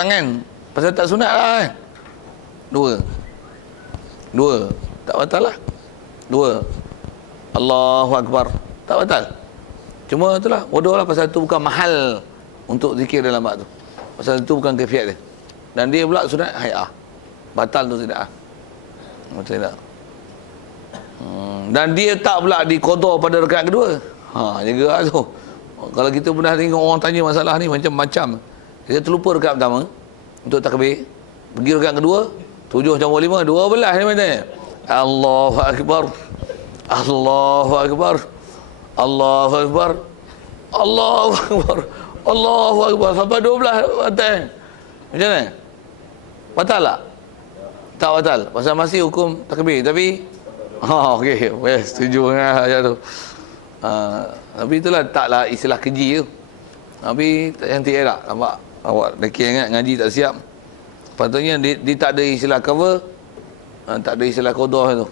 tangan. Pasal tak sunat lah kan. Dua. Tak batal lah. Dua. Allahu Akbar. Tak batal. Cuma itulah, bodoh lah pasal tu bukan mahal untuk zikir dalam bab tu. Pasal tu bukan kaifiat dia. Dan dia pula sunat hay'ah. Batal tu tidak. Betul tak? Dan dia tak pula diqada pada rakaat kedua. Jaga lah tu. Kalau kita pernah tengok orang tanya masalah ni macam-macam. Kita terlupa rakaat pertama untuk takbir. Pergi rakaat kedua, 7:5, 12 ni macam ni. Allahu Akbar. Allahu Akbar. Allahu Akbar. Allahu Akbar. Allahu Akbar. Sampai 12 batal. Macam mana? Batal tak? Tak batal. Pasal masih hukum takbir. Tapi okey, setuju dengan ayat tu. Tapi itulah taklah istilah keji tu. Tapi tak cantik tak? Nampak? Awak deki ingat ngaji tak siap. Patutnya dia tak ada istilah cover. Tak ada istilah qada tu.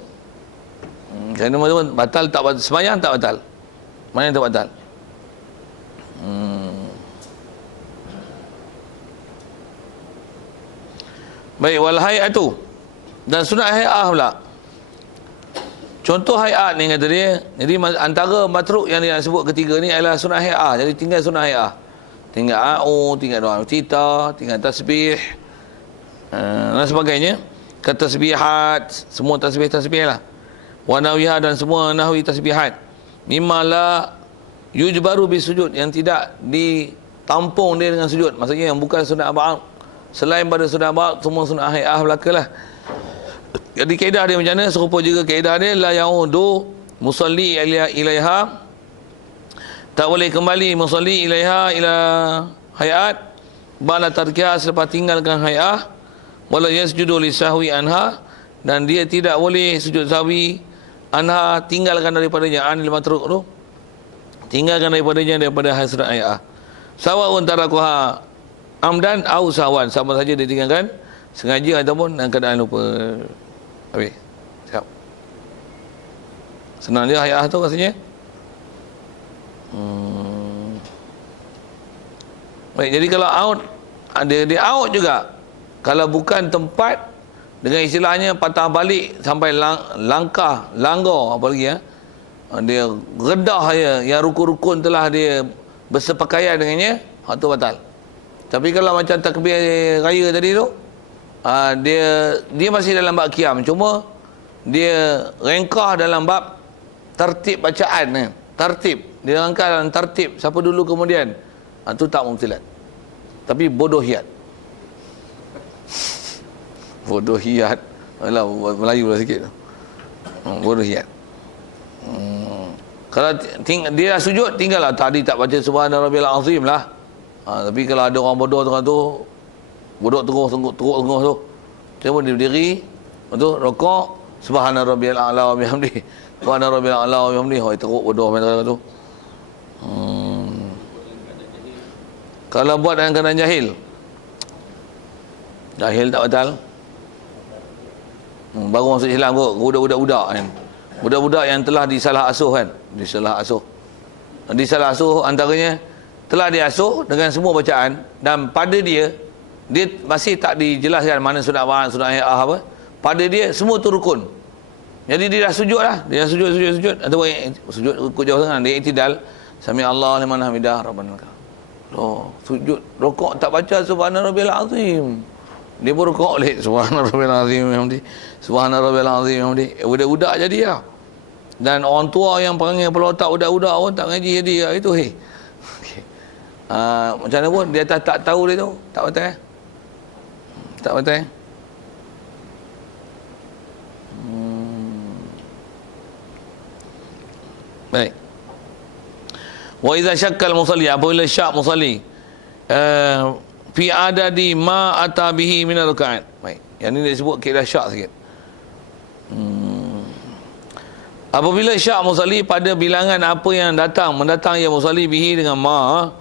Kerana macam batal tak batal, sembahyang tak batal. Mana yang tak batal? Baik, wal hay'atu. Dan sunat hay'ah pula. Contoh hay'at ni kata dia. Jadi antara matruk yang dia sebut ketiga ni adalah sunat hay'ah. Jadi tinggal sunat hay'ah. Tinggal a'u, tinggal doa cita, tinggal tasbih dan sebagainya. Tasbihat, semua tasbih-tasbih lah. Wa nawiha dan semua nahwi tasbihat. Mimma la yujbaru bisujud, yang tidak ditampung dia dengan sujud. Maksudnya yang bukan sunat ba'd. Selain pada sunat ba'd, semua sunat hay'ah belakalah. Jadi kaedah dia macam mana? Serupa juga kaedah dia, la ya'udu musalli ilaiha, tak boleh kembali musalli ilaiha ila hayat ba'da tarkiha, selepas tinggalkan hay'ah, wala yasjudu li sahwi anha, dan dia tidak boleh sujud sahwi anha, tinggalkan daripadanya, anil matruk tu, tinggalkan daripada hasrat hay'ah. Sawa'un tarakuha amdan au sawan, sama saja dia tinggalkan sengaja ataupun dalam keadaan lupa. Habis. Siap. Senang dia hay'ah tu rasanya. Baik, jadi kalau out, dia out juga. Kalau bukan tempat, dengan istilahnya patah balik sampai langkah, langgar apa lagi ya. Dia redah saja, yang rukun-rukun telah dia bersepakaian dengannya, itu batal. Tapi kalau macam takbir raya tadi tu, dia masih dalam bab qiyam, cuma dia rengkah dalam bab tertib bacaan ni. Tertib, dia rengkah dalam tertib siapa dulu kemudian. Itu tak mubtilat. Tapi bodohiyat. Bodohiyat. Alah, Melayu lah sikit. Bodohiyat. Kalau dia dah sujud, tinggallah. Tadi tak baca subhana rabbiyal azim lah. Tapi kalau ada orang bodoh tu, bodoh terus tu, cuma dia berdiri, betul, rokok, subhana rabbiyal a'la wa bihamdi, subhana rabbiyal a'la wa bihamdi, teruk bodoh macam tu. Kalau buat dalam keadaan jahil tak batal. Baru masuk Islam kot, budak-budak kan, budak-budak yang telah disalah asuh kan, disalah asuh antaranya telah diasuh dengan semua bacaan, dan pada dia masih tak dijelaskan mana sunat ba'd, sunat hay'ah apa. Pada dia semua tu rukun. Jadi dia dah sujud lah. Dia dah sujud. Atau sujud ikut jauh sangat. Dia iktidal. Sami Allah liman hamidah rabbana lakal. Sujud. Rokok tak baca subhana rabbiyal azim. Dia pun rokok leh. Subhana rabbiyal azim hamdi. Subhana rabbiyal azim hamdi. Budak-budak jadi lah. Dan orang tua yang panggil kepala otak budak-budak pun tak ngaji jadi lah. Itu okay. Macam mana pun dia tak tahu dia tu. Tak betul. Tak betul. Baik. Wa idza syakkal musalli, apabila syak musalli fi adadi ma atabihi min rakaat. Baik. Yang ni dia sebut kira syak sikit. Apabila syak musalli pada bilangan apa yang mendatang ya musalli bihi dengan ma.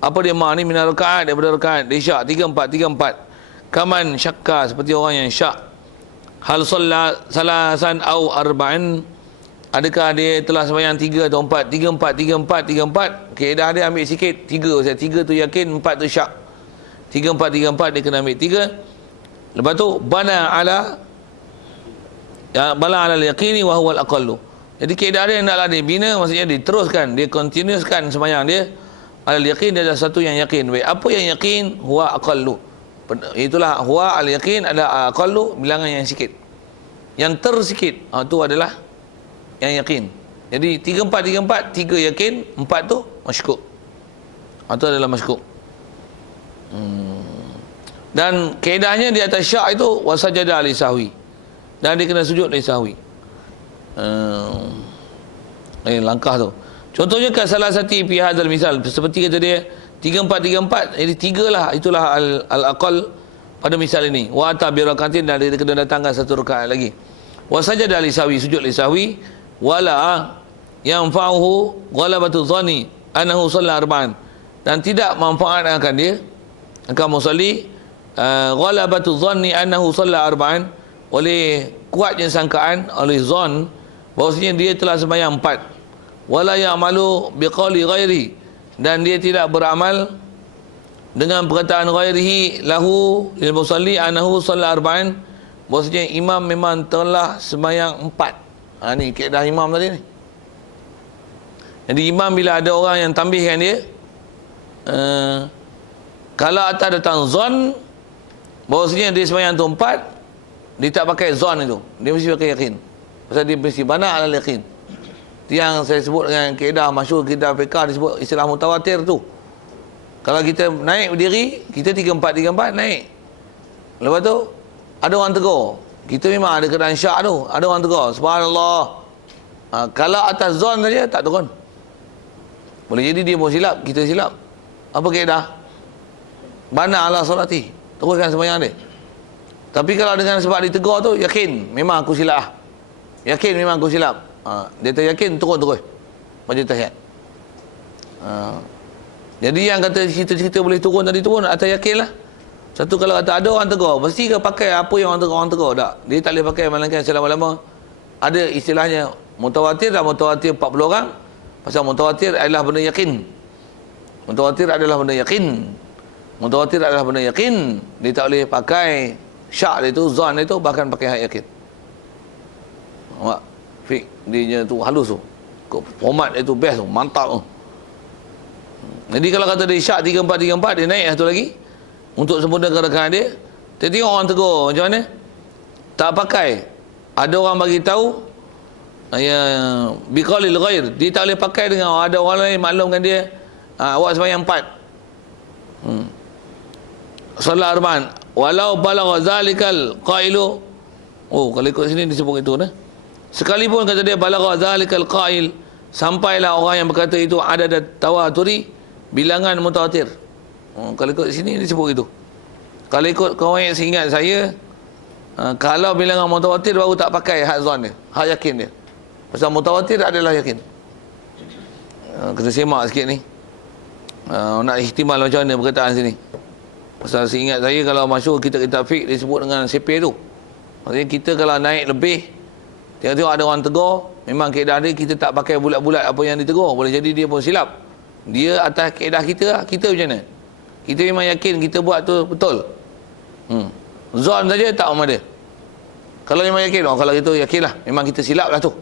Apa dia ma ni, min rakaat, daripada rakaat. Dia syak 3-4. Kaman syakka, seperti orang yang syak. Hal salla salasan au arba'an, adakah dia telah sembahyang 3 atau 4? 3-4. Kaedah dia ambil sikit 3 tu yakin, 4 tu syak. 3, 4 dia kena ambil 3. Lepas tu bana ala al-yaqini wa huwa al-aqallu. Jadi kaedah dia hendaklah dia bina, maksudnya diteruskan, dia continuouskan sembahyang dia al-yaqin, dia ada satu yang yakin. Baik, apa yang yakin? Huwa aqallu. Itulah huwa al-yaqin, ada aqallu, bilangan yang sikit. Yang tersikit, itu adalah yang yakin. Jadi 3, 4, 3 yakin, 4 tu masykuk. Itu adalah masykuk. Dan kaedahnya di atas syak itu wasajada li sahwi. Dan dia kena sujud li sahwi. Langkah tu. Contohnya kan salah satu fi hadzal misal, seperti kata dia 3, 4, jadi 3 lah, itulah al-aqal pada misal ini. Wa ta bi rakaatin, dan dia kena datangkan satu rakaat lagi. Wasajada li sahwi, sujud li sahwi, wala yanfa'uhu ghalabatu dhanni annahu shalla arba'an, dan tidak manfaatkan dia akan musalli ghalabatu dhanni annahu shalla arba'an, oleh kuatnya sangkaan, oleh zon bahwasanya dia telah sembahyang 4. Wala ya'malu biqauli ghairi, dan dia tidak beramal dengan perkataan ghairihi lahu lil musalli annahu shalla arba'an, bahwasanya imam memang telah sembahyang 4. Ni kaedah imam tadi ni. Jadi imam bila ada orang yang tambihkan dia, kalau atas datang zon bahwasanya dia sembahyang tu 4, dia tak pakai zon itu, dia mesti pakai yakin. Pasal dia mesti bana ala yakin. Itu yang saya sebut dengan kaedah masyhur kita fiqh, disebut istilah mutawatir tu. Kalau kita naik berdiri, kita 3, 4 naik. Lepas tu ada orang tegur, kita memang ada keadaan syak tu, ada orang tegur subhanallah. Kalau atas zon saja tak turun. Boleh jadi dia pun silap, kita silap. Apa kaedah? Bana ala solati, teruskan sembahyang dia. Tapi kalau dengan sebab ditegur tu, yakin memang aku silap, yakin memang aku silap, dia tak yakin, turun terus baca tahiyat. Jadi yang kata cerita-cerita boleh turun tadi tu pun atas yakin lah. Satu, kalau kata ada orang tegur, mesti ke pakai apa yang orang tegur tak? Dia tak boleh pakai, malangkan selama-lama ada istilahnya mutawatir, dan mutawatir 40 orang. Pasal mutawatir adalah benda yakin. Mutawatir adalah benda yakin. Mutawatir adalah benda yakin. Dia tak boleh pakai syak dia tu, zon dia tu, bahkan pakai hak yakin. Nampak? Fik dia tu halus tu. Format dia tu best tu, mantap tu. Jadi kalau kata dia syak 3, 4, dia naik satu lagi untuk sempurnakan rakaat dia. Dia tengok orang tegur macam mana, tak pakai. Ada orang bagi tahu biqaulil ghair, dia tak boleh pakai dengan ada orang lain maklumkan dia, awak sembahyang 4, salat arba'an, walau balagha zalikal qailu. Kalau ikut sini disebut itu nah. Sekalipun kata dia balagha zalikal qail, sampailah orang yang berkata itu ada tawaturi, bilangan mutawatir. Kalau ikut sini disebut itu. Kalau ikut kawan seingat saya, kalau bilangan mutawatir baru tak pakai hak zon dia, hak yakin dia. Pasal mutawatir adalah yakin. Kena semak sikit ni, nak ihtimal macam mana perkataan sini. Pasal seingat saya, kalau masyhur kita fiqh disebut dengan CP tu. Maksudnya kita kalau naik lebih, tengok-tengok ada orang tegur, memang kaedah dia kita tak pakai bulat-bulat apa yang ditegur. Boleh jadi dia pun silap. Dia atas kaedah kita lah. Kita macam mana? Kita memang yakin kita buat tu betul. Zon saja tak sama dia. Kalau memang yakin, kalau itu yakinlah, memang kita silap lah tu.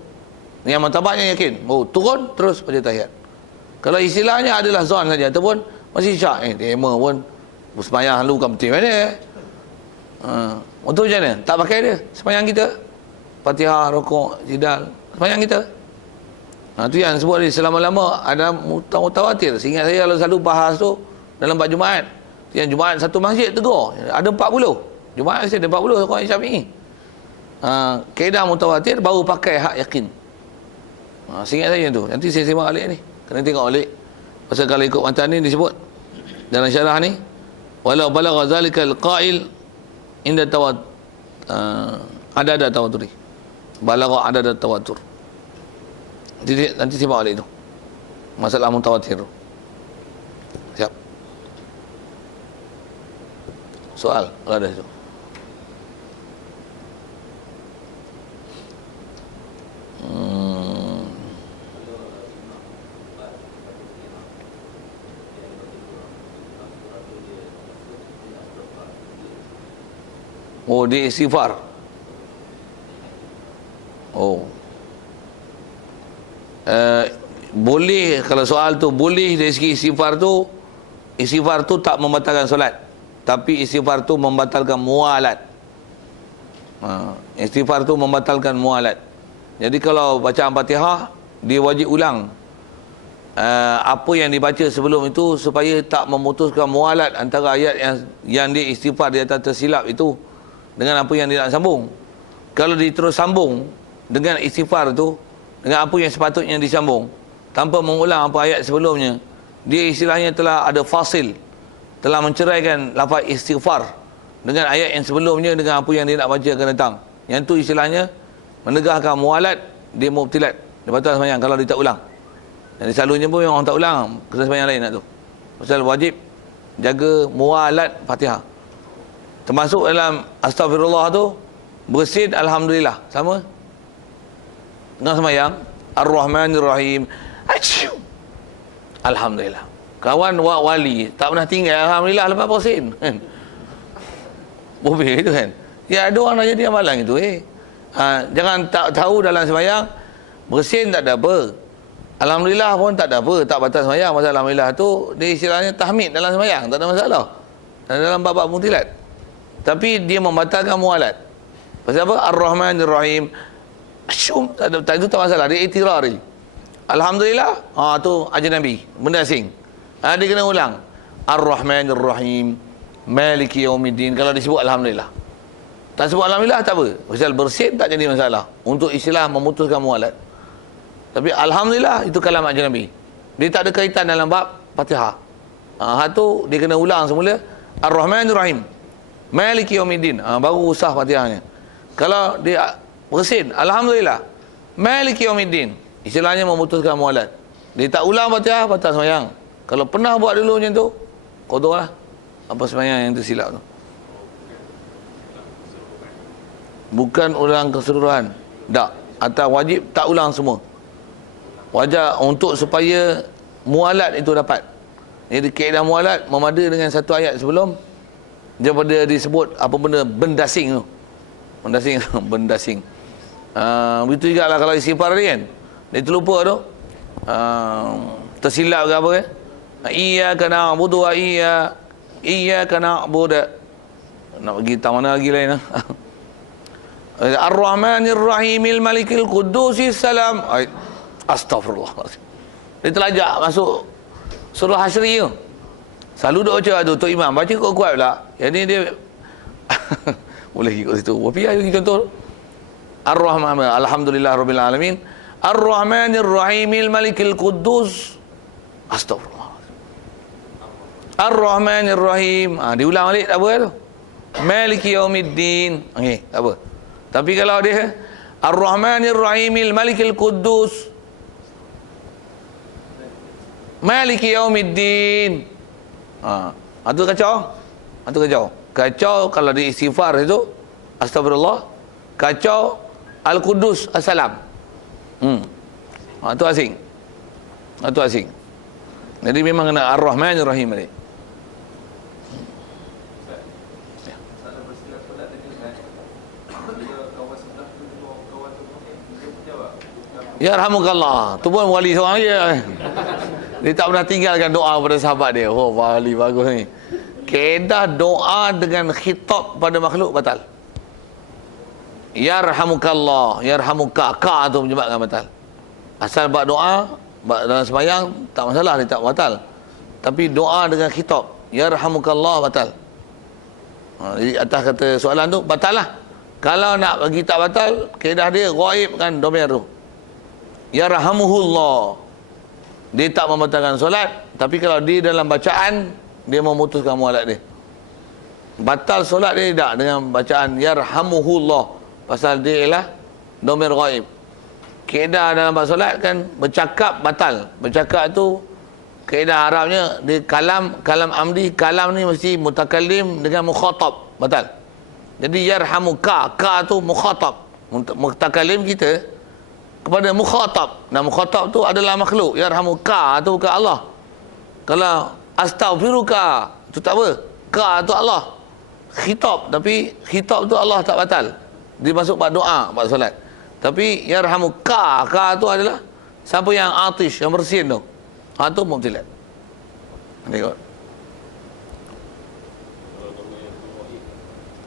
Yang martabatnya yakin, turun terus baca tahiyat. Kalau istilahnya adalah zon saja, ataupun masih syak, tema pun sembahyang lu kan betul mana? Untuk macam mana? Tak pakai dia sembahyang kita. Fatihah, rukuk, jidal, sembahyang kita. Itu yang sebut ni selama-lama ada mutawatir. Seingat saya kalau selalu bahas tu dalam bab Jumaat. Yang Jumaat satu masjid tegur, ada 40. Jumaat mesti ada 40 orang Syafi'i. Kaedah mutawatir baru pakai hak yakin. Seingat saya tu. Nanti saya semak balik ni, kena tengok balik. Pasal kalau ikut matan ni disebut dalam syarah ni, walau balagha zalikal qail inda ada tawaturi. Balagha ada tawatur. Nanti semak balik tu masalah mutawatir tu. Siap. Soal kalau ada itu. Oh, dia istighfar. Oh. Boleh, kalau soal tu boleh dari segi istighfar tu tak membatalkan solat, tapi istighfar tu membatalkan mualat. Istighfar tu membatalkan mualat. Jadi kalau bacaan Fatihah, dia wajib ulang apa yang dibaca sebelum itu, supaya tak memutuskan mualat antara ayat yang dia istighfar, dia tak tersilap itu dengan apa yang dia nak sambung. Kalau dia terus sambung dengan istighfar tu dengan apa yang sepatutnya disambung tanpa mengulang apa ayat sebelumnya, dia istilahnya telah ada fasil, telah menceraikan lafaz istighfar dengan ayat yang sebelumnya dengan apa yang dia nak baca akan datang. Yang tu istilahnya menegahkan mualat, dia mubtilat, dia batal sembahyang kalau dia tak ulang. Jadi selalunya pun orang tak ulang kena sembahyang lain nak tu. Pasal wajib jaga mualat Fatihah. Termasuk dalam astagfirullah tu bersin alhamdulillah sama dengan sembahyang Ar-Rahmanir-Rahim. Alhamdulillah. Kawan wali tak pernah tinggal alhamdulillah lepas bersin. Boleh itu kan. Ya ada orang nak jadi amalan itu jangan tak tahu dalam sembahyang bersin tak ada apa. Alhamdulillah pun tak ada apa, tak batal sembahyang. Pasal alhamdulillah tu dia istilahnya tahmid dalam sembahyang, tak ada masalah. Dalam bab-bab mutilat. Tapi dia membatalkan mualat. Pasal apa? Ar-Rahmanir-Rahim. Tak itu tak masalah, dia iktirari. Alhamdulillah, tu ajnabi, benda asing. Dia kena ulang. Ar-Rahmanir-Rahim, Maliki Yaumiddin. Kalau disebut alhamdulillah. Tak sebut alhamdulillah tak apa. Pasal bersin tak jadi masalah untuk istilah memutuskan mualat. Tapi alhamdulillah itu kalam ajnabi. Dia tak ada kaitan dalam bab Fatihah. Tu dia kena ulang semula Ar-Rahmanir-Rahim, Maliki Yaumiddin. Baru usah Fatihahnya. Kalau dia bersin alhamdulillah, Maliki Yaumiddin, istilahnya memutuskan mualat. Dia tak ulang Fatihah, batal sembahyang. Kalau pernah buat dulu macam tu, qadha apa sembahyang yang tersilap tu. Bukan ulang keseluruhan. Tak. Atau wajib tak ulang semua. Wajar untuk supaya mualat itu dapat. Jadi kaedah mualat memada dengan satu ayat sebelum daripada disebut apa benda bendasing tu. Bendasing. Begitu juga lah kalau istighfar ni kan. Dia terlupa tu. Tersilap ke apa kan. Iyyaka na'budu wa iyyaka na'budu. Nak pergi tak mana lagi lain lah. Ar-Rahmanir-Rahimil Malikil Qudusis Salam. Astaghfirullah. Dia terlajak masuk surah Hasyri tu. Selalu duk baca tu Tok Imam. Baca kuat-kuat pula. Jadi dia boleh ikut situ. Wapi ayo kita contoh. Ar-Rahman, alhamdulillah rabbil alamin. Ar-Rahmanir-Rahimil Malikil Quddus. Astaghfirullah. Ar-Rahmanir-Rahim. Diulang balik tak apa tu. Maliki Yaumiddin. Okey, tak apa. Tapi kalau dia Ar-Rahmanir-Rahimil Malikil Quddus Maliki Yaumiddin. Itu kacau. Itu kacau. Kacau kalau di istighfar itu astagfirullah. Kacau Al-Quddus As-Salam. Itu asing. Itu asing. Jadi memang kena Ar-Rahmanir-Rahim ni. Ya rahmukallah. Tu pun wali seorang je. Dia tak pernah tinggalkan doa pada sahabat dia. Oh, wali bagus ni. Kaedah doa dengan khitab pada makhluk batal. Yarhamukallah, yarhamuka, ka tu menyebabkan batal. Asal buat doa dalam sembahyang tak masalah, dia tak batal. Tapi doa dengan khitab, yarhamukallah, batal. Jadi atas kata soalan tu batal lah. Kalau nak bagi tak batal, kaedah dia ghaib kan domir tu. Yarhamuhullah. Dia tak membatalkan solat, tapi kalau dia dalam bacaan dia memutuskan mualat dia. Batal solat dia tidak dengan bacaan yarhamuhullah. Pasal dia ialah domir ghaib. Kaedah dalam bab solat kan bercakap batal. Bercakap tu kaedah Arabnya dia kalam amdi, kalam ni mesti mutakallim dengan mukhatab, batal. Jadi yarhamuka, ka tu mukhatab. Mutakallim kita kepada mukhatab. Nah, mukhatab tu adalah makhluk. Yarhamuka tu ke Allah. Kalau astaghfiruka tu tak apa. Ka tu Allah. khitab, tapi khitab tu Allah tak batal. Dia masuk bab doa, bab solat. Tapi yarhamuka, ka tu adalah siapa yang atish, yang bersin tu. Ha tu mubtilat. Tengok.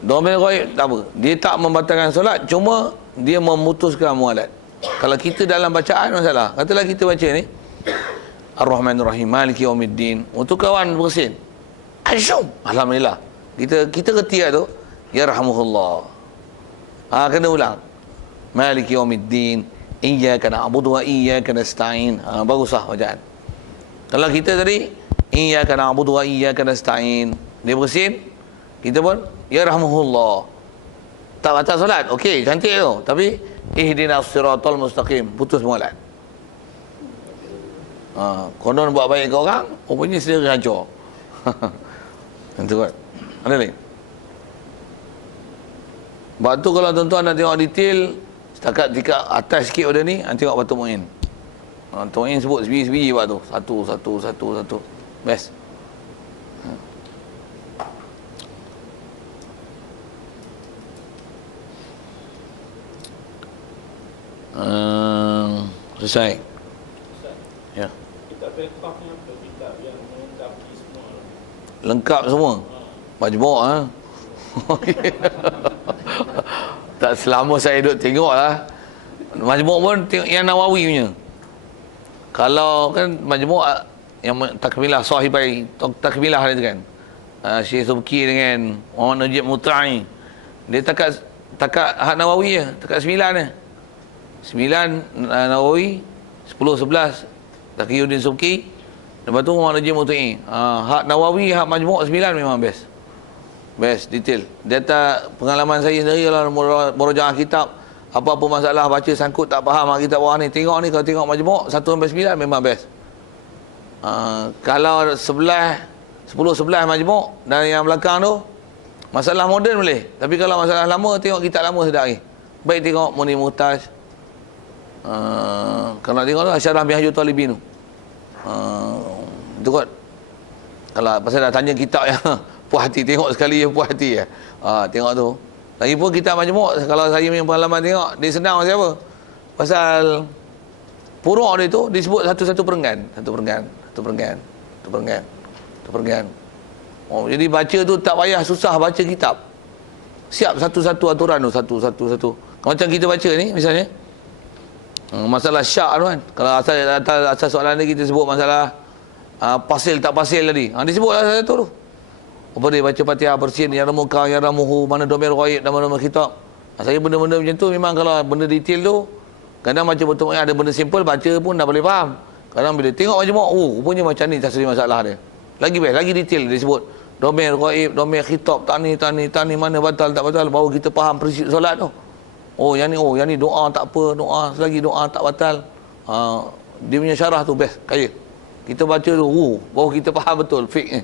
Domir ghaib tak apa. Dia tak membatalkan solat, cuma dia memutuskan mualat. Kalau kita dalam bacaan masalah. Katalah kita baca ni Ar-Rahmanir Rahim, Maliki Yaumiddin. Untuk kawan bersin. Asyum. Alhamdulillah. Kita ketika tu yarhamuhullah. Kena ulang. Maliki Yaumiddin, Iyyaka na'budu wa iyyaka nasta'in. Baguslah bacaan. Kalau kita tadi Iyyaka na'budu wa iyyaka nasta'in, dia bersin, kita pun yarhamuhullah. Tak batal solat. Okey, cantik tu. Tapi ihdinas siratal mustaqim, putus mualat. Konon buat baik ke orang, rupanya sendiri hancur. Itu kan. Ada lagi? Sebab tu kalau tuan-tuan nak tengok detail, setakat tingkat atas sikit pada ni, tengok Batu Mu'in. Batu Mu'in sebut sebiji-sebiji buat tu. Satu. Best. Selesai. Ya. Kitab fiqh ni apa? Kitab yang melengkapi semua. Lengkap semua. Majmuk Tak selama saya duduk tengok lah. Majmuk pun tengok yang Nawawi punya. Kalau kan majmuk yang takmilah sahibai takmilah dia tu kan. Syekh Subki dengan Muhammad Najib Mut'i. Dia takat hak Nawawi je, takat 9 je. 9 Nawawi, 10 11 Taqiyuddin Subki, lepas tu Muhammad Najib Mut'i. Hak Nawawi, hak majmuk 9 memang best. Best, detail. Data pengalaman saya sendiri kalau murojaah kitab, apa-apa masalah baca sangkut tak faham kitab bawah ni, tengok ni, kalau tengok majmuk 1 sampai 9 memang best. Kalau 11 10-11 majmuk dan yang belakang tu masalah moden boleh, tapi kalau masalah lama tengok kitab lama sedap lagi. Baik tengok Munir Muhtaj. Kalau nak tengok tu Asyarah Minhajul Talibin tu. Itu kot. Kalau pasal dah tanya kitab yang puas hati, tengok sekali yang puas hati ya. Tengok tu. Lagipun kitab majmuk, kalau saya punya pengalaman tengok, dia senang pasal apa? Pasal puruk dia tu disebut satu-satu perenggan. Jadi baca tu tak payah susah baca kitab. Siap satu-satu aturan tu, satu-satu. Macam kita baca ni misalnya, masalah syak tu kan. Kalau asal soalan ni kita sebut masalah pasil tak pasil tadi. Disebutlah satu tu. Apa dia baca Fatihah bersin, ya ramuka, ya ramuhu, mana domir ghaib dan mana domir khitab. Saya benda-benda macam tu memang kalau benda detail tu, kadang macam betul ada benda simple baca pun dah boleh faham. Kadang bila tengok majmuk, rupanya macam ni tasri masalah dia. Lagi best, lagi detail dia sebut. Domir ghaib, domir khitab, tani, mana batal tak batal, baru kita faham prinsip solat tu. Yang ni doa tak apa, doa selagi doa tak batal. Dia punya syarah tu best, kaya. Kita baca tu, baru kita faham betul fiqh ni.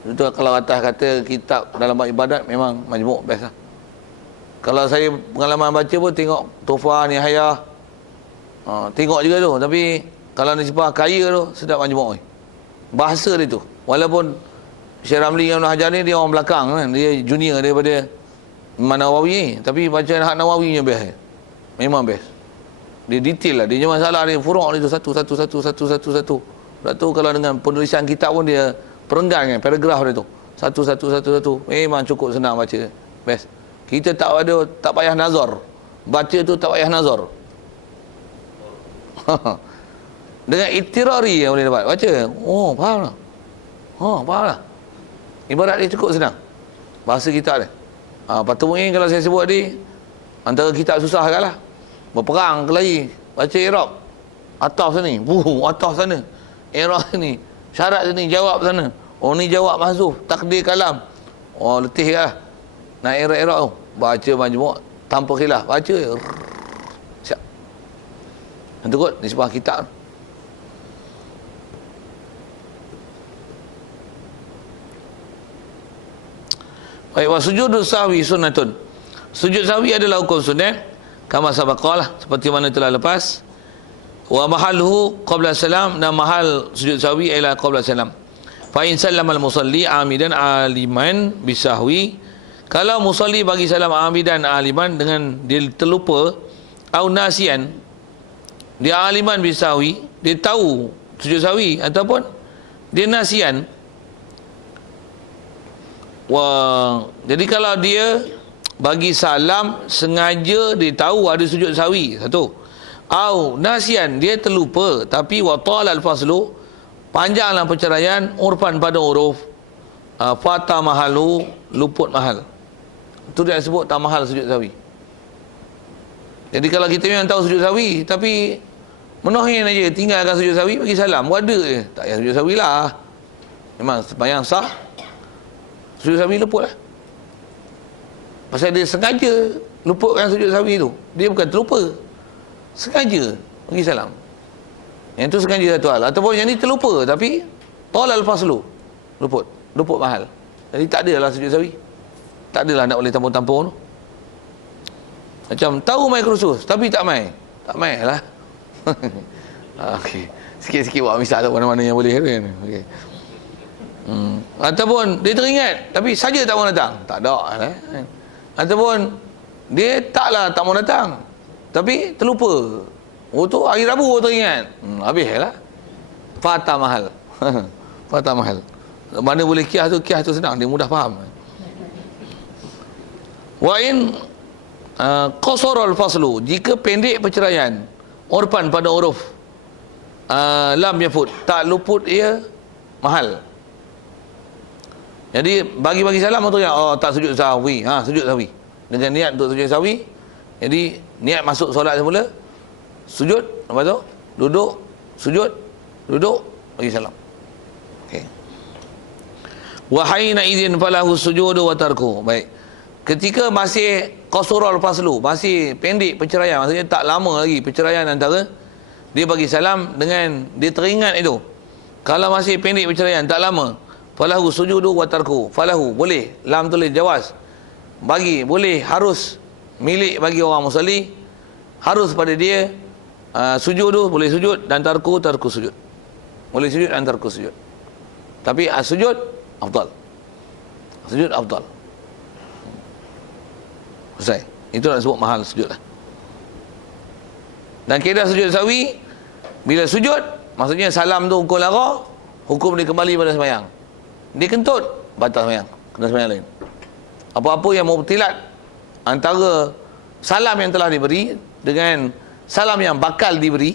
Itu kalau atas kata kitab dalam ibadat memang majmuk best lah. Kalau saya pengalaman baca pun tengok Tuhfah, Nihayah. Tengok juga tu, tapi kalau nisbah kaya tu sedap majmuk ni. Bahasa dia tu. Walaupun Syekh Ramli Ibn Hajar ni dia orang belakang kan, dia junior daripada Imam Nawawi ni, tapi bacaan hak Nawawi nya best. Memang best. Dia detail lah, dia punya masalah dia furuk dia tu satu. Sebab tu kalau dengan penulisan kitab pun dia perenggan kan, paragraf dia tu. Satu. Memang cukup senang baca. Best. Kita tak payah nazar. Baca tu tak payah nazar. Dengan itirari yang boleh dapat. Baca. Faham lah. Faham lah. Ibarat dia cukup senang. Bahasa kitab dia. Batu Mu'in kalau saya sebut tadi, antara kitab susah kan lah. Berperang kelahi. Baca Iraq. Atas sini. Atas sana. Iraq sini. Syarat sini. Jawab sana. Ni jawab mahzuf. Takdir kalam. Letih lah. Nak Iraq tu. Baca majmuk tanpa khilaf. Baca. Siap. Itu kot. Nisbah kitab. Baik, wa sujudus sahwi sunnatun. Sujud sahwi adalah hukum sunat kama sabaqalah, seperti mana telah lepas. Wa mahalluhu qabla salam, dan mahal sujud sahwi ialah qabla salam. Fa in sallama al-musalli amidan aliman bisahwi, kalau musalli bagi salam amidan aliman dengan dia terlupa, au nasian, dia aliman bisahwi, dia tahu sujud sahwi, ataupun dia nasian. Wah, jadi kalau dia bagi salam sengaja dia tahu ada sujud sahwi, satu. Au nasian, dia terlupa tapi wa talal faslu, panjanglah perceraian, urfan pada uruf, fata mahalu, luput mahal. Itu dia sebut tak mahal sujud sahwi. Jadi kalau kita memang tahu sujud sahwi tapi menohin aja, tinggalkan sujud sahwi, bagi salam, wadah je, tak payah sujud sahwi lah. Memang sembahyang sah, sujud sahwi luput lah. Pasal dia sengaja luputkan sujud sahwi tu. Dia bukan terlupa, sengaja bagi salam. Yang tu sengaja satu hal. Ataupun yang ni terlupa tapi tolal faslu, luput mahal. Jadi tak adalah sujud sahwi, tak adalah nak boleh tampung-tampung tu. Macam tahu mai kursus tapi tak mai lah. Okey, sikit-sikit buat misal tu mana-mana yang boleh kan. Okey. Ataupun dia teringat tapi saja tak mau datang, tak ada lah. Ataupun dia tak mau datang tapi terlupa. Oh tu hari Rabu teringat. Habislah. Fata mahal. Fata mahal. Mana boleh kias tu senang, dia mudah faham. Wa in qasara al-faslu, jika pendek perceraian, urfan pada uruf, lam yafut, tak luput ia mahal. Jadi bagi salam tu ya, oh tak sujud sahwi, sujud sahwi. Dengan niat untuk sujud sahwi, jadi niat masuk solat semula, sujud, lepas tu duduk, sujud, duduk, bagi salam. Okey. Wa haina idzin falahu sujudu wa tarku. Baik. Ketika masih qasurul faslu, masih pendek perceraian, maksudnya tak lama lagi perceraian antara, dia bagi salam dengan dia teringat itu. Kalau masih pendek perceraian, tak lama, falahu sujudu wa tarku. Falahu, boleh, lam tulis jawaz. Bagi, boleh, harus, milik bagi orang musalli, harus pada dia sujud tu, boleh sujud, dan tarku sujud. Boleh sujud dan tarku sujud. Tapi sujud afdal. Sujud afdal. Selesai. Itu nak sebut mahal sujud lah. Dan kaedah sujud sahwi, bila sujud, maksudnya salam tu hukum lara, hukum dia kembali pada sembahyang. Dia kentut, batal sembahyang, kena sembahyang lain. Apa-apa yang mubtilat antara salam yang telah diberi dengan salam yang bakal diberi,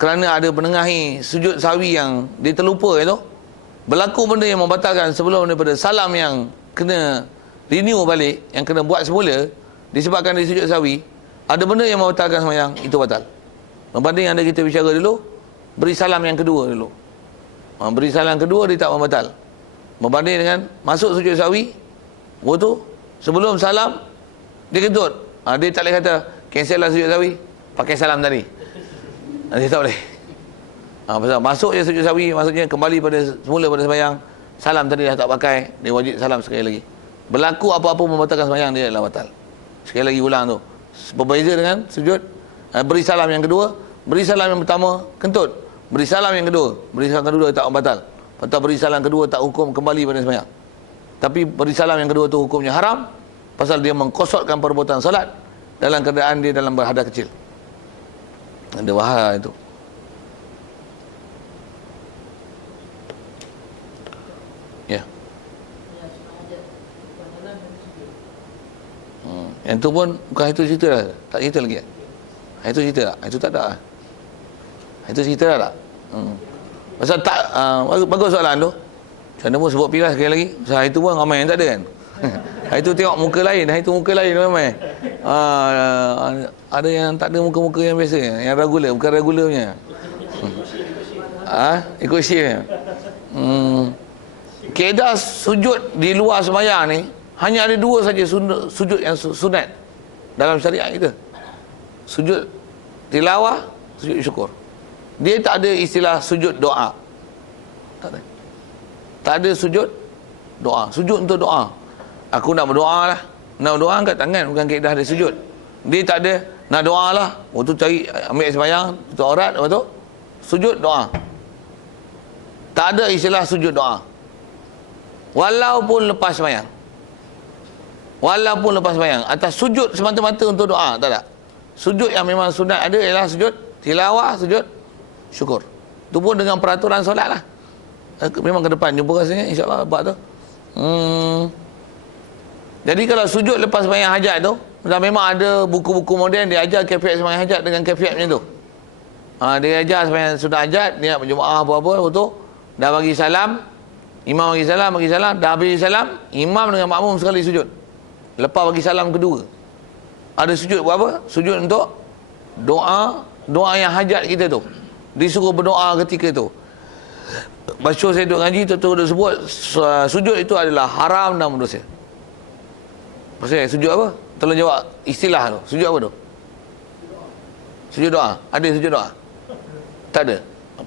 kerana ada penengahi sujud sahwi yang dia terlupa itu, berlaku benda yang membatalkan sebelum daripada salam yang kena renew balik, yang kena buat semula disebabkan dia sujud sahwi, ada benda yang membatalkan sembahyang, itu batal. Berbanding yang ada kita bicara dulu, beri salam yang kedua dulu. Beri salam kedua dia tak membatal. Berbanding dengan masuk sujud sahwi, tu sebelum salam dia kentut, dia tak boleh kata cancel lah sujud sahwi, pakai salam tadi. Dia tak boleh. Pasal masuk je sujud sahwi, maksudnya kembali pada semula pada sembahyang, salam tadi dah tak pakai, dia wajib salam sekali lagi. Berlaku apa-apa membatalkan sembahyang, dia adalah batal. Sekali lagi ulang tu, berbeza dengan sujud beri salam yang kedua. Beri salam yang pertama kentut, beri salam yang kedua, beri salam kedua tak batal. Atau beri salam kedua tak hukum kembali pada sembahyang. Tapi beri salam yang kedua tu hukumnya haram, pasal dia mengkosotkan perbuatan salat dalam keadaan dia dalam berhadas kecil. Ada bahaya itu. Ya. Yang tu pun bukan itu cerita dah. Tak cerita lagi. Itu cerita tak? Itu tak ada. Itu cerita dah tak? Pasal tak, bagus soalan tu. Macam mana pun sebut pilas sekali lagi. Pasal hari tu pun ramai yang tak ada kan. Hari tu tengok muka lain, hari tu muka lain ramai. Ada yang tak ada muka-muka yang biasa, yang regular, bukan regular punya. Ikut share. Kaedah sujud di luar sembahyang ni hanya ada dua saja sujud yang sunat dalam syariat kita. Sujud tilawah, sujud syukur. Dia tak ada istilah sujud doa. Tak ada. Tak ada sujud doa. Sujud untuk doa. Aku nak berdoa lah. Nak berdoa angkat tangan, bukan kaedah dia sujud. Dia tak ada nak doa lah. Waktu cari ambil sembahyang, tutup aurat, lepas tu sujud doa. Tak ada istilah sujud doa. Walaupun lepas sembahyang. Walaupun lepas sembahyang. Atas sujud semata-mata untuk doa, tak ada. Sujud yang memang sunat ada ialah sujud tilawah, sujud syukur. Itu pun dengan peraturan solat lah. Memang ke depan jumpa rasanya, insyaAllah bab tu. Jadi kalau sujud lepas sembahyang hajat tu, dan memang ada buku-buku moden dia ajar kaifiat sembahyang hajat dengan kaifiat macam tu. Dia ajar sembahyang sunat hajat, niat berjemaah apa-apa, betul. Dah bagi salam, imam bagi salam, dah bagi salam, imam dengan makmum sekali sujud. Lepas bagi salam kedua, ada sujud buat apa? Sujud untuk doa yang hajat kita tu. Disuruh berdoa ketika tu. Baca saya duduk ngaji, tu dia sebut sujud itu adalah haram dan berdosa. Maksudnya sujud apa? Tolong jawab istilah tu. Sujud apa tu? Sujud doa. Ada sujud doa? Tak ada.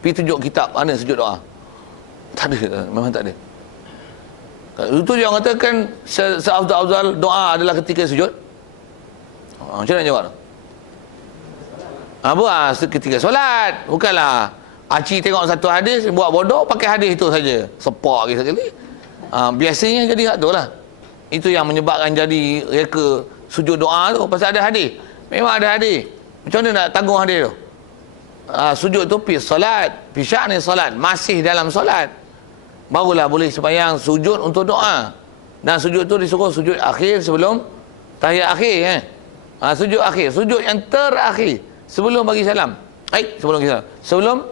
Pergi tunjuk kitab mana sujud doa. Tak ada, memang tak ada. Itu dia orang katakan seafdal-afdal doa adalah ketika sujud. Macam mana jawab? Apa? Ketika solat. Bukanlah Aci tengok satu hadis, buat bodoh pakai hadis itu saja. Sepak lagi sekali. Biasanya jadi hak tu lah. Itu yang menyebabkan jadi reka sujud doa tu. Pasal ada hadis. Memang ada hadis. Macam mana nak tanggung hadis tu? Sujud tu pi solat, pi sya'ni solat, masih dalam solat. Barulah boleh sembahyang sujud untuk doa. Dan sujud tu disuruh sujud akhir sebelum tahiyat akhir. Sujud akhir, sujud yang terakhir sebelum bagi salam. Sebelum bagi salam.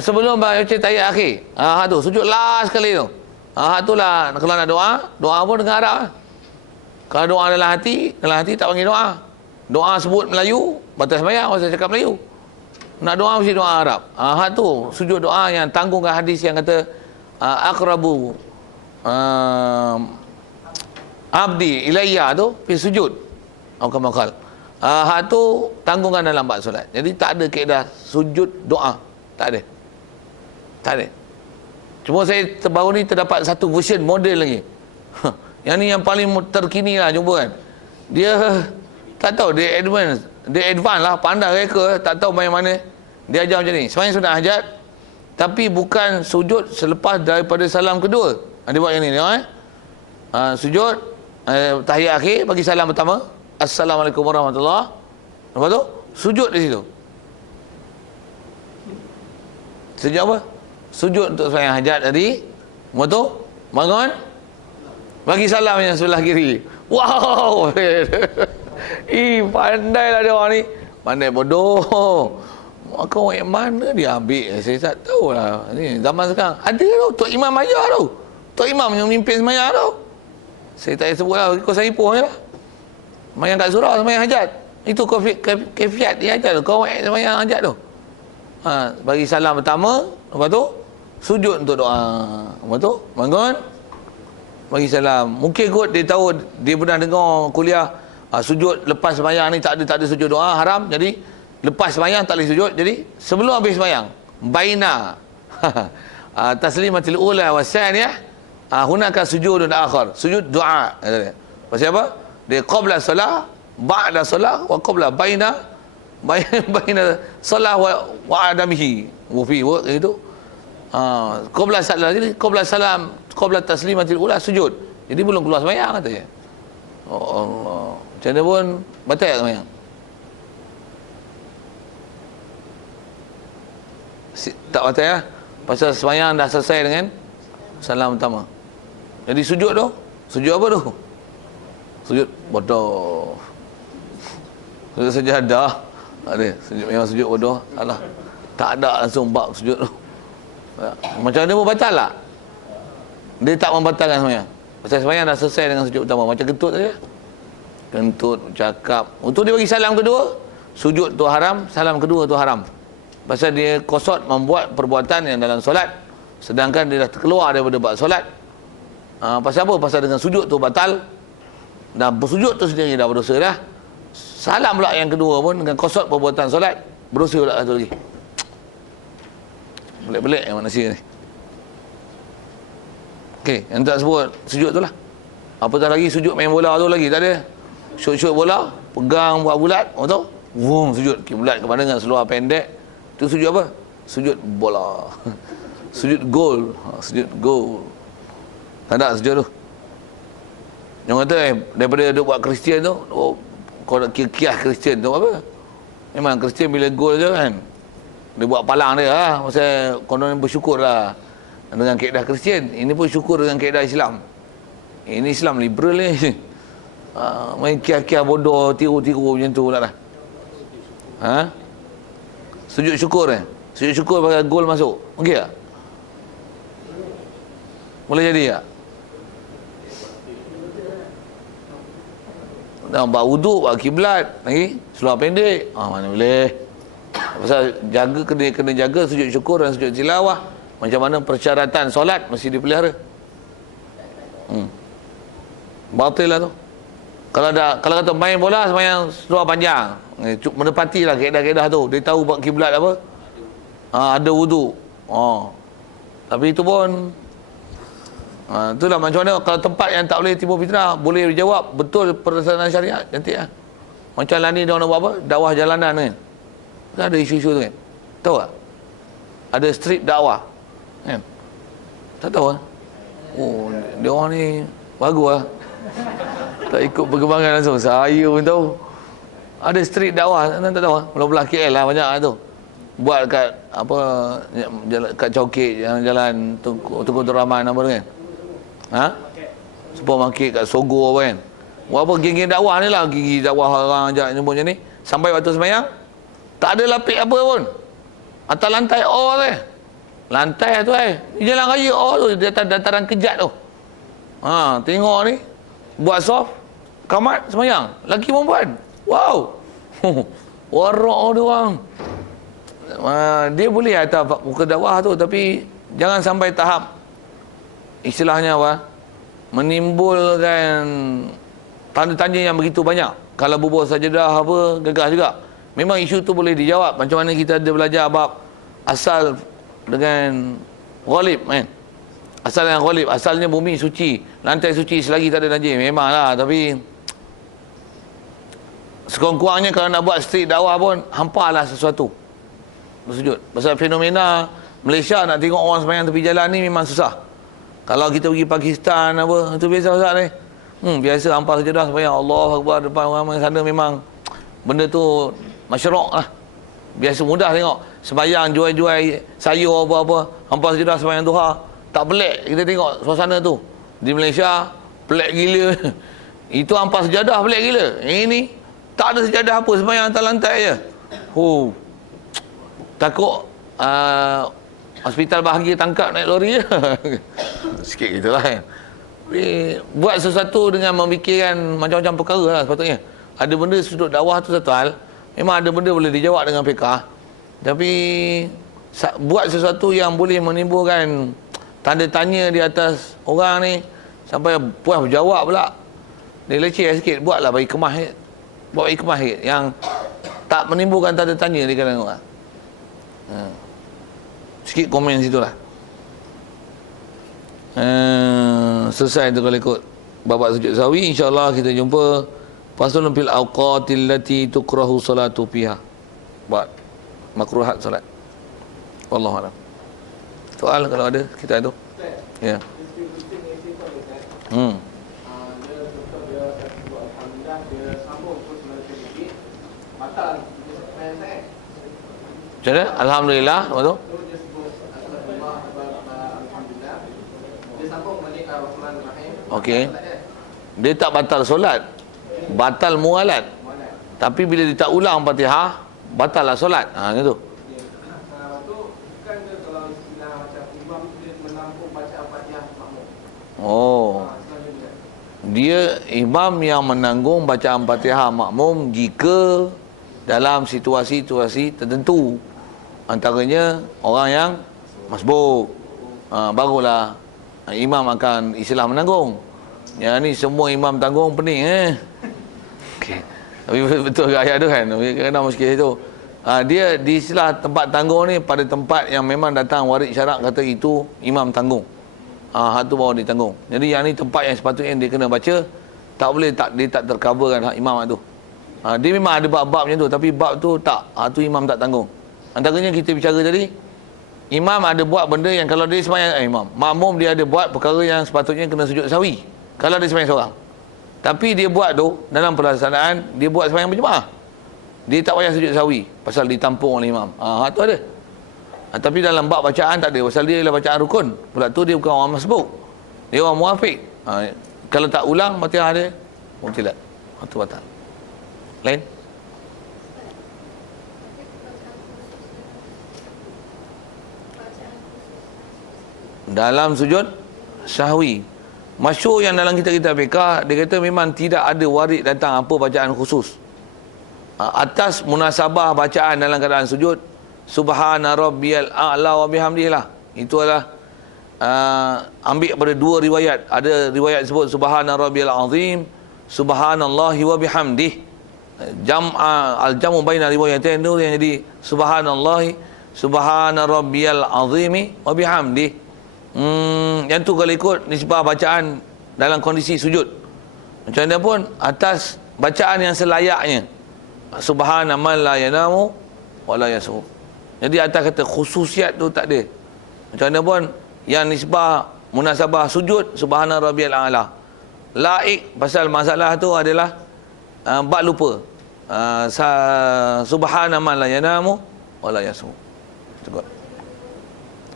Sebelum baca tahiyat akhir. Tu sujud last sekali tu. Itulah kalau nak doa pun dengan Arab. Kalau doa dalam hati tak panggil doa. Doa sebut Melayu, batas sembahyang, saya cakap Melayu. Nak doa mesti doa Arab. Tu sujud doa yang tanggungkan hadis yang kata aqrabu abdi ilayya tu pergi sujud. Kamakal. Tu tanggungan dalam bab solat. Jadi tak ada kaedah sujud doa. Tak ada. Cuma saya baru ni terdapat satu version model lagi. Yang ni yang paling terkini lah jumpa kan. Dia tak tahu, dia advance lah, pandai reka, tak tahu main mana. Dia ajar macam ni. Sembahyang sunat hajat, tapi bukan sujud selepas daripada salam kedua. Dia buat yang ni, tengok sujud tahiyat akhir, bagi salam pertama, Assalamualaikum warahmatullahi. Lepas tu sujud di situ. Sujud apa? Sujud untuk sembahyang hajat tadi. Lepas tu bangun, bagi salam yang sebelah kiri. Wow. Pandailah dia orang ni. Pandai bodoh. Kau yang mana dia ambil? Saya tak tahu lah. Ni zaman sekarang ada tu Tok Imam ajar tu. Tok Imam yang memimpin sembahyang tu. Saya tak sebut lah, ikut saya pun lah. Sembahyang kat surau, sembahyang hajat. Itu kefiat dia ajar tu. Kau sembahyang hajat tu. Bagi salam pertama, lepas tu sujud untuk doa. Lepas tu bangun, bagi salam. Mungkin kot dia tahu, dia pernah dengar kuliah sujud lepas sembahyang ni tak ada sujud doa, haram. Jadi lepas sembahyang tak boleh sujud. Jadi sebelum habis sembahyang, baina taslimatil ula wa tsaniyah hunaka sujudun akhar, sujud doa. Pasal apa? Dia qabla solah, ba'da solah, wa qabla baina solah wa adamihi. Wa fi itu qabla salam, jadi qabla salam, qabla taslimatil ula sujud. Jadi belum keluar sembahyang katanya. Oh Allah. Macam mana pun batal sembahyang. Tak batal ya. Pasal sembahyang dah selesai dengan salam pertama. Jadi sujud tu, sujud apa tu? Sujud bodoh. Sujud sajadah. Ada sujud, memang sujud bodoh. Alah. Tak ada langsung bab sujud tu. Macam mana pun batal lah. Dia tak membatalkan sembahyang. Pasal sembahyang dah selesai dengan sujud pertama. Macam kentut saja. Kentut, cakap. Untuk dia bagi salam kedua, sujud tu haram, salam kedua tu haram. Pasal dia kosot membuat perbuatan yang dalam solat, sedangkan dia dah keluar daripada bab solat. Pasal apa? Pasal dengan sujud tu batal, dan bersujud tu sendiri dah berdosa dah. Salam pula yang kedua pun dengan kosot perbuatan solat, berdosa pula satu lagi. Belik-belik yang manusia ni. Okey, yang tak sebut sujud tu lah. Apatah lagi sujud main bola tu lagi, tak ada. Syut-syut bola, pegang buat bulat, betul? Wum, sujud bulat kepada dengan seluar pendek. Itu sujud apa? Sujud bola. Sujud gol. Sujud gol. Tak ada sujud tu. Yang kata daripada duk buat Kristian tu, kau nak kias Kristian tu apa? Memang Kristian bila gol je kan, dia buat palang dia lah. Pasal konon bersyukur lah dengan kaedah Kristian. Ini pun syukur dengan kaedah Islam. Ini Islam liberal ni. Main kias-kias bodoh, tiru-tiru macam tu pula dah. Sujud syukur Sujud syukur pakai gol masuk. Okey tak? Boleh jadi tak? Dah buat wuduk, buat kiblat lagi, seluar pendek. Mana boleh. Pasal kena jaga sujud syukur dan sujud tilawah. Macam mana persyaratan solat mesti dipelihara. Batil lah tu. Kalau kata main bola sembahyang seluar panjang, menepatilah kaedah-kaedah tu. Dia tahu buat kiblat apa? Ada wuduk. Tapi itu pun itulah macam mana kalau tempat yang tak boleh timbul fitnah, boleh dijawab betul berdasarkan syariat, cantik lah. Macam lah ni dia orang buat apa? Dakwah jalanan kan. Kan ada isu-isu tu kan. Tahu tak? Ada street dakwah kan. Tak tahu lah. Dia orang ni bagus lah. Tak ikut perkembangan langsung. Saya pun tahu. Ada street dakwah, tak tahu lah. Belah-belah KL lah banyak lah tu. Buat kat apa, kat Chowkit, jalan Tunku Abdul Rahman apa tu kan. Supermarket kat Sogo apa kan. Buat apa geng-geng dakwah ni lah. Gigi dakwah orang ajak nyebut macam ni. Sampai waktu sembahyang, tak ada lapik apa pun. Atas lantai tu lantai tu jalan raya tu, dataran kejat tu. Tengok ni, buat soft, kamat sembahyang, lelaki perempuan. Wow. Warak dia orang. Dia boleh atas muka dakwah tu, tapi jangan sampai tahap istilahnya apa, menimbulkan tanda tanya yang begitu banyak. Kalau bubuh sajadah apa, gagas juga. Memang isu tu boleh dijawab. Macam mana kita ada belajar bab asal dengan ghalib kan. Asal dengan ghalib, asalnya bumi suci, lantai suci selagi tak ada najis. Memanglah, tapi sekurang-kurangnya kalau nak buat street dakwah pun hampalah sesuatu bersujud. Pasal fenomena Malaysia nak tengok orang sembahyang tepi jalan ni memang susah. Kalau kita pergi Pakistan apa, itu biasa Ustaz ni. Biasa hampar sejadah sembahyang Allah Akbar depan orang sana, memang benda tu masyaruk lah. Biasa mudah tengok sembahyang jual-jual sayur apa-apa, hampar sejadah sembahyang duha. Tak pelik kita tengok suasana tu. Di Malaysia pelik gila. Itu hampar sejadah pelik gila. Ini tak ada sejadah apa, sembahyang atas lantai je. Takut hospital bahagia tangkap naik lori je. Sikit gitulah kan. Buat sesuatu dengan memikirkan macam-macam perkara lah sepatutnya. Ada benda sudut dakwah tu satu hal. Memang ada benda boleh dijawab dengan fiqah. Tapi buat sesuatu yang boleh menimbulkan tanda tanya di atas orang ni sampai puas berjawab pula. Dia leceh sikit, buatlah bagi kemas. Buat bagi kemas sikit yang tak menimbulkan tanda tanya di kalangan orang. Sikit komen situ lah. Selesai tu kalau ikut babak sujud sahwi. InsyaAllah kita jumpa faslun fil awqatil lati tukrahu salatu fiha. Buat makruhat salat. Wallahu a'lam. Soal kalau ada kita tu. Ya. Macam mana? Alhamdulillah. Apa tu? Okey. Dia tak batal solat. Batal mualat. Tapi bila dia tak ulang Fatihah, batal lah solat. Macam tu. Dia imam yang menanggung bacaan Fatihah makmum jika dalam situasi-situasi tertentu. Antaranya orang yang masbuk. Barulah imam akan Islam menanggung. Yang ni semua imam tanggung pening okay. Tapi betul ke ayat tu kan? Kena muskil itu. Dia di istilah tempat tanggung ni pada tempat yang memang datang warid syarak kata itu imam tanggung. Hak tu baru ditanggung. Jadi yang ni tempat yang sepatutnya dia kena baca. Tak boleh dia tak tercoverkan hak imam tu. Dia memang ada bab-bab macam tu, tapi bab tu tak. Tu imam tak tanggung. Antaranya kita bicara tadi imam ada buat benda yang kalau dia sembahyang makmum dia ada buat perkara yang sepatutnya kena sujud sahwi kalau dia sembahyang seorang. Tapi dia buat tu dalam pelaksanaan dia buat sembahyang berjemaah. Dia tak payah sujud sahwi pasal ditampung oleh imam. Tu ada. Tapi dalam bab bacaan tak ada pasal dia ialah bacaan rukun. Pula tu dia bukan orang masbuk. Dia orang muafiq. Kalau tak ulang Fatihah dia mubtilat. Itu batal. Lain? Dalam sujud sahwi, masyhur yang dalam kitab-kitab fiqh dia kata memang tidak ada warid datang apa bacaan khusus atas munasabah bacaan dalam keadaan sujud subhana rabbiyal a'la wa bihamdihi lah. Itu adalah ambil pada dua riwayat. Ada riwayat sebut subhana rabbiyal azim, subhanallahi wa bihamdihi. Al-jamu baina riwayatain tu yang jadi subhanallahi subhana rabbiyal azimi wa bihamdihi. Yang tu kalau ikut nisbah bacaan dalam kondisi sujud, macam mana pun atas bacaan yang selayaknya subhana man la yanamu wa la yasuh. Jadi atas kata khususiat tu tak ada. Macam mana pun yang nisbah munasabah sujud subhana rabbiyal a'la laik pasal masalah tu adalah bab lupa. Subhana man la yanamu wa la yasuh.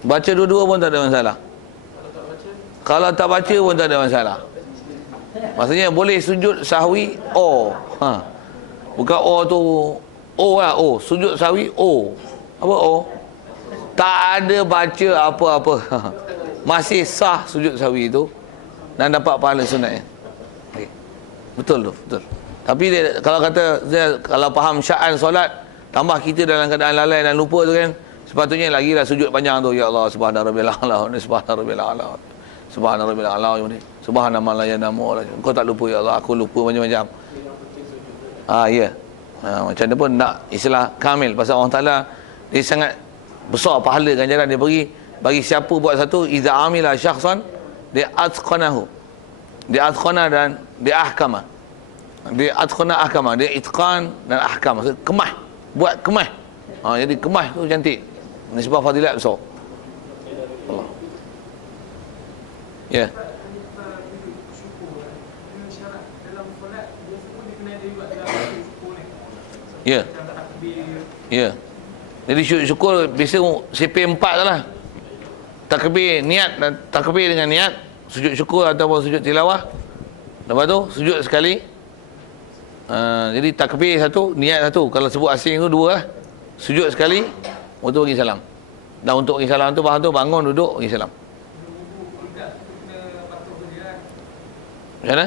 Baca dua-dua pun tak ada masalah. Kalau tak baca pun tak ada masalah. Maksudnya boleh sujud sahwi bukan tu lah sujud sahwi apa tak ada baca apa-apa. Masih sah sujud sahwi itu dan dapat pahala sunatnya. Betul tu, betul. Tapi dia, kalau kata dia, kalau faham sya'an solat tambah kita dalam keadaan lalai dan lupa tu kan, sepatutnya lagi lah sujud panjang tu. Ya Allah subhana rabbil a'la, subhana rabbil a'la, subhana rabbil a'la, subhana man la yanamu. Kau tak lupa ya Allah, aku lupa macam-macam. Ya. Macam mana pun nak istilah kamil pasal Allah Taala dia sangat besar pahala ganjaran dia bagi siapa buat satu idza amila syakhsan dia atqanahu. Dia atqana dan dia ahkama. Dia atqana ahkama, dia itqan dan ahkam. Maksud kemah, buat kemah. Jadi kemah tu cantik. Nisbah fadilat besar. Allah. Ya. Ya. Ya. Jadi syukur biasa CP4 lah. Takbir niat dan takbir dengan niat sujud syukur ataupun sujud tilawah. Lepas tu sujud sekali. Jadi takbir satu, niat satu. Kalau sebut asing tu dua lah. Sujud sekali, untuk bagi salam. Dan untuk bagi salam tu faham tu bangun duduk bagi salam. Macam mana?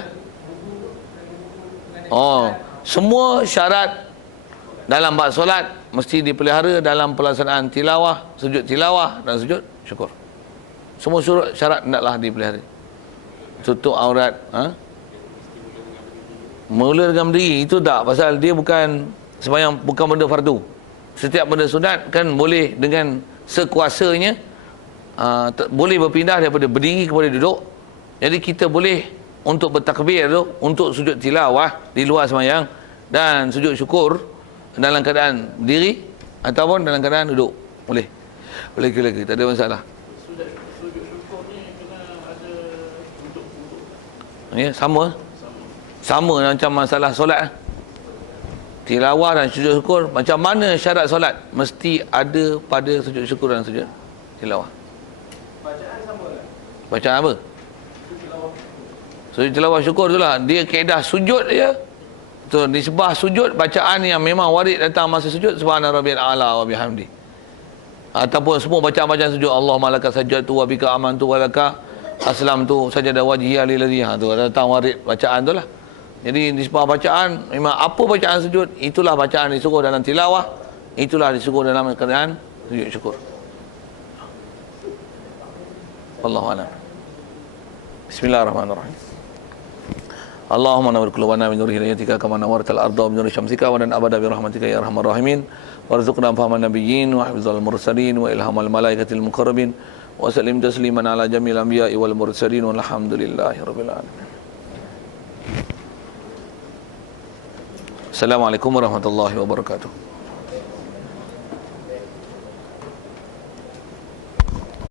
Semua syarat dalam bab solat mesti dipelihara dalam pelaksanaan tilawah, sujud tilawah dan sujud syukur. Semua syarat hendaklah dipelihara. Tutup aurat, mula dengan berdiri itu tak, pasal dia bukan sembahyang, bukan benda fardu. Setiap benda sunat kan boleh dengan sekuasanya boleh berpindah daripada berdiri kepada duduk. Jadi kita boleh untuk bertakbir tu, untuk sujud tilawah di luar sembahyang dan sujud syukur dalam keadaan berdiri ataupun dalam keadaan duduk. Boleh. Boleh ke, tak ada masalah. Sujud syukur ni kena ada duduk. Ya, sama macam masalah solat. Tilawah dan sujud syukur, macam mana syarat solat? Mesti ada pada sujud syukur dan sujud tilawah. Bacaan sama lah. Bacaan apa? Sujud tilawah syukur tu lah. Dia kaedah sujud dia. Tu nisbah sujud bacaan yang memang warid datang masa sujud subhana rabbiyal a'la wa bihamdi. Ataupun semua bacaan-bacaan sujud Allahumma laka sajadtu wa bika amantu wa laka aslamtu sajada wajhiya lillazi tu datang warid bacaan tu lah. Jadi nisbah bacaan memang apa bacaan sujud itulah bacaan disuruh dalam tilawah, itulah disuruh dalam keadaan sujud syukur. Wallahu a'lam. Bismillahirrahmanirrahim. Allahumma nawwir qulubana min nuri hidayatika kama nawwartal arda min nuri syamsika wa lan abada bi rahmatika ya arhamar rahimin warzuqna fahman nabiyyin wa hifdzal mursalin wa ilhamal malaikatil muqarrabin wa sallim tasliman ala jamil anbiya'i wal mursalin walhamdulillahi rabbil alamin. Assalamualaikum warahmatullahi wabarakatuh.